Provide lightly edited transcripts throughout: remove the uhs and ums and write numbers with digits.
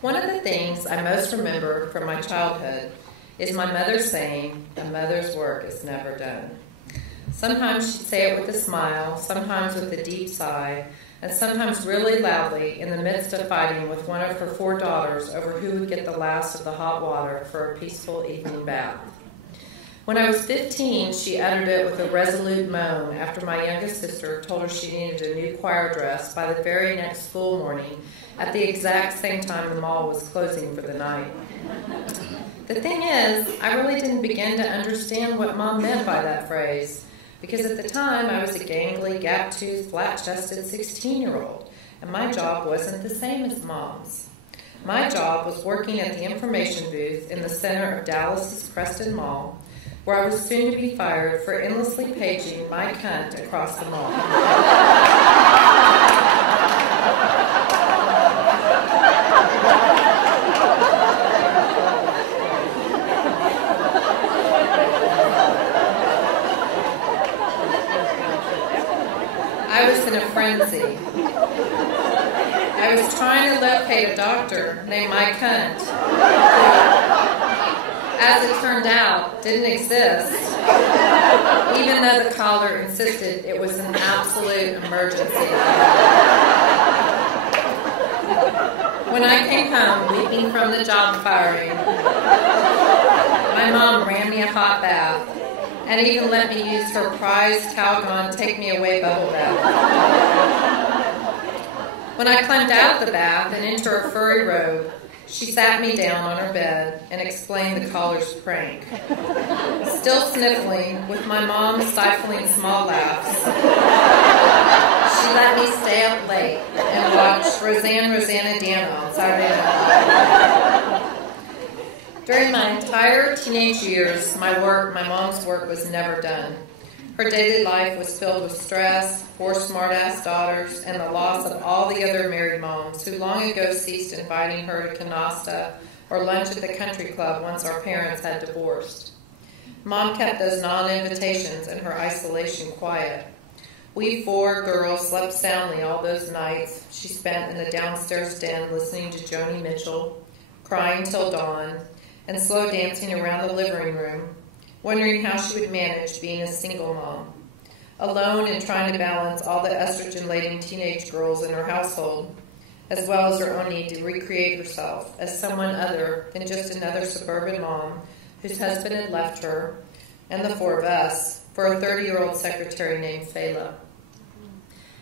One of the things I most remember from my childhood is my mother saying, "A mother's work is never done." Sometimes she'd say it with a smile, sometimes with a deep sigh, and sometimes really loudly in the midst of fighting with one of her 4 daughters over who would get the last of the hot water for a peaceful evening bath. When I was 15, she uttered it with a resolute moan after my youngest sister told her she needed a new choir dress by the very next school morning at the exact same time the mall was closing for the night. The thing is, I really didn't begin to understand what Mom meant by that phrase, because at the time I was a gangly, gap-toothed, flat-chested 16-year-old, and my job wasn't the same as Mom's. My job was working at the information booth in the center of Dallas's Creston Mall, where I was soon to be fired for endlessly paging my cunt across the mall. I was in a frenzy. I was trying to locate a doctor named My Cunt, who, as it turned out, didn't exist, even though the caller insisted it was an absolute emergency. When I came home, weeping from the job firing, my mom ran me a hot bath and even let me use her prized Calgon take-me-away bubble bath. When I climbed out of the bath and into her furry robe, she sat me down on her bed and explained the caller's prank. Still sniffling, with my mom stifling small laughs, she let me stay up late and watch Rosanna Dan on Saturday night. During my entire teenage years, my mom's work was never done. Her daily life was filled with stress, 4 smart-ass daughters, and the loss of all the other married moms who long ago ceased inviting her to canasta or lunch at the country club once our parents had divorced. Mom kept those non-invitations and her isolation quiet. We 4 girls slept soundly all those nights she spent in the downstairs den listening to Joni Mitchell, crying till dawn, and slow dancing around the living room, wondering how she would manage being a single mom, alone and trying to balance all the estrogen-laden teenage girls in her household, as well as her own need to recreate herself as someone other than just another suburban mom whose husband had left her, and the 4 of us, for a 30-year-old secretary named Fela.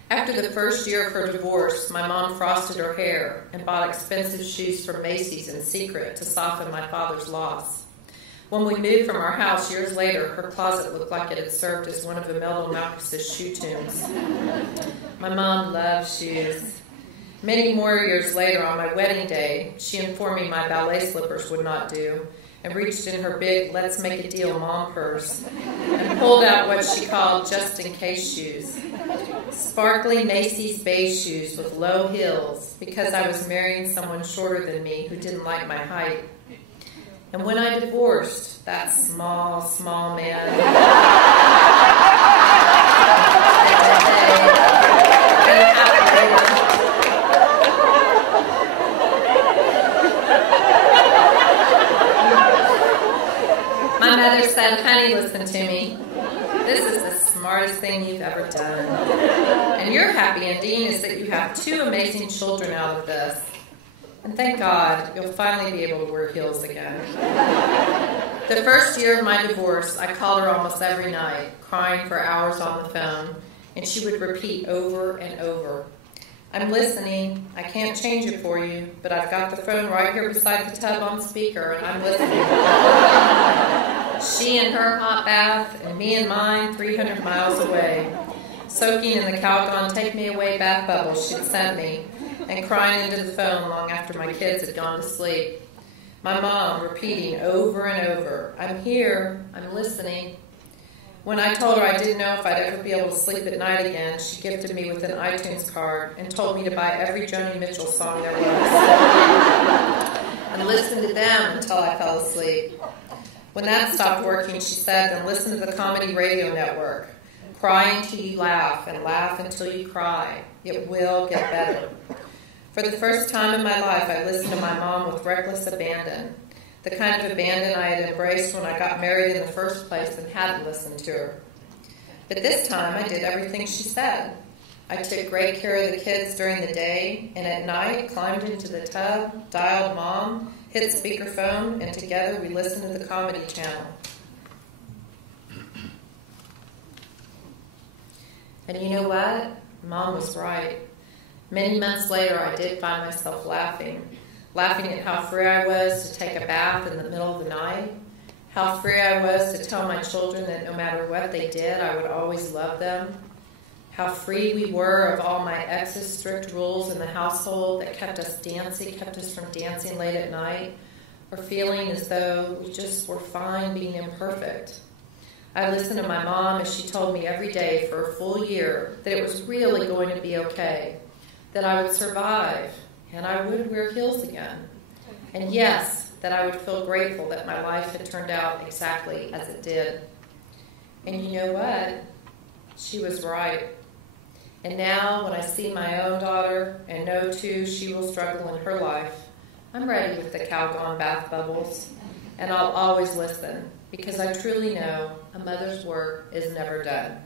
After the first year of her divorce, my mom frosted her hair and bought expensive shoes from Macy's in secret to soften my father's loss. When we moved from our house years later, her closet looked like it had served as one of Imelda Marcus's shoe tunes. My mom loved shoes. Many more years later, on my wedding day, she informed me my ballet slippers would not do, and reached in her big "Let's Make a Deal" mom purse and pulled out what she called just-in-case shoes. Sparkly Macy's beige shoes with low heels because I was marrying someone shorter than me who didn't like my height. And when I divorced that small, small man, my mother said, "Honey, listen to me. This is the smartest thing you've ever done. And your happy ending is that you have 2 amazing children out of this. And thank God, you'll finally be able to wear heels again." The first year of my divorce, I called her almost every night, crying for hours on the phone, and she would repeat over and over, "I'm listening. I can't change it for you, but I've got the phone right here beside the tub on speaker, and I'm listening." She in her hot bath, and me in mine 300 miles away, soaking in the Calgon take-me-away bath bubbles she'd sent me, and crying into the phone long after my kids had gone to sleep. My mom repeating over and over, "I'm here, I'm listening." When I told her I didn't know if I'd ever be able to sleep at night again, she gifted me with an iTunes card and told me to buy every Joni Mitchell song there was and listen to them until I fell asleep. When that stopped working, she said, "Then listen to the Comedy Radio Network. Cry until you laugh, and laugh until you cry. It will get better." For the first time in my life, I listened to my mom with reckless abandon, the kind of abandon I had embraced when I got married in the first place and hadn't listened to her. But this time, I did everything she said. I took great care of the kids during the day, and at night, climbed into the tub, dialed Mom, hit speakerphone, and together we listened to the comedy channel. And you know what? Mom was right. Many months later, I did find myself laughing at how free I was to take a bath in the middle of the night, how free I was to tell my children that no matter what they did, I would always love them, how free we were of all my ex's strict rules in the household that kept us from dancing late at night, or feeling as though we just were fine being imperfect. I listened to my mom as she told me every day for a full year that it was really going to be okay, that I would survive, and I would wear heels again. And yes, that I would feel grateful that my life had turned out exactly as it did. And you know what? She was right. And now, when I see my own daughter and know, too, she will struggle in her life, I'm ready with the Calgon bath bubbles. And I'll always listen, because I truly know a mother's work is never done.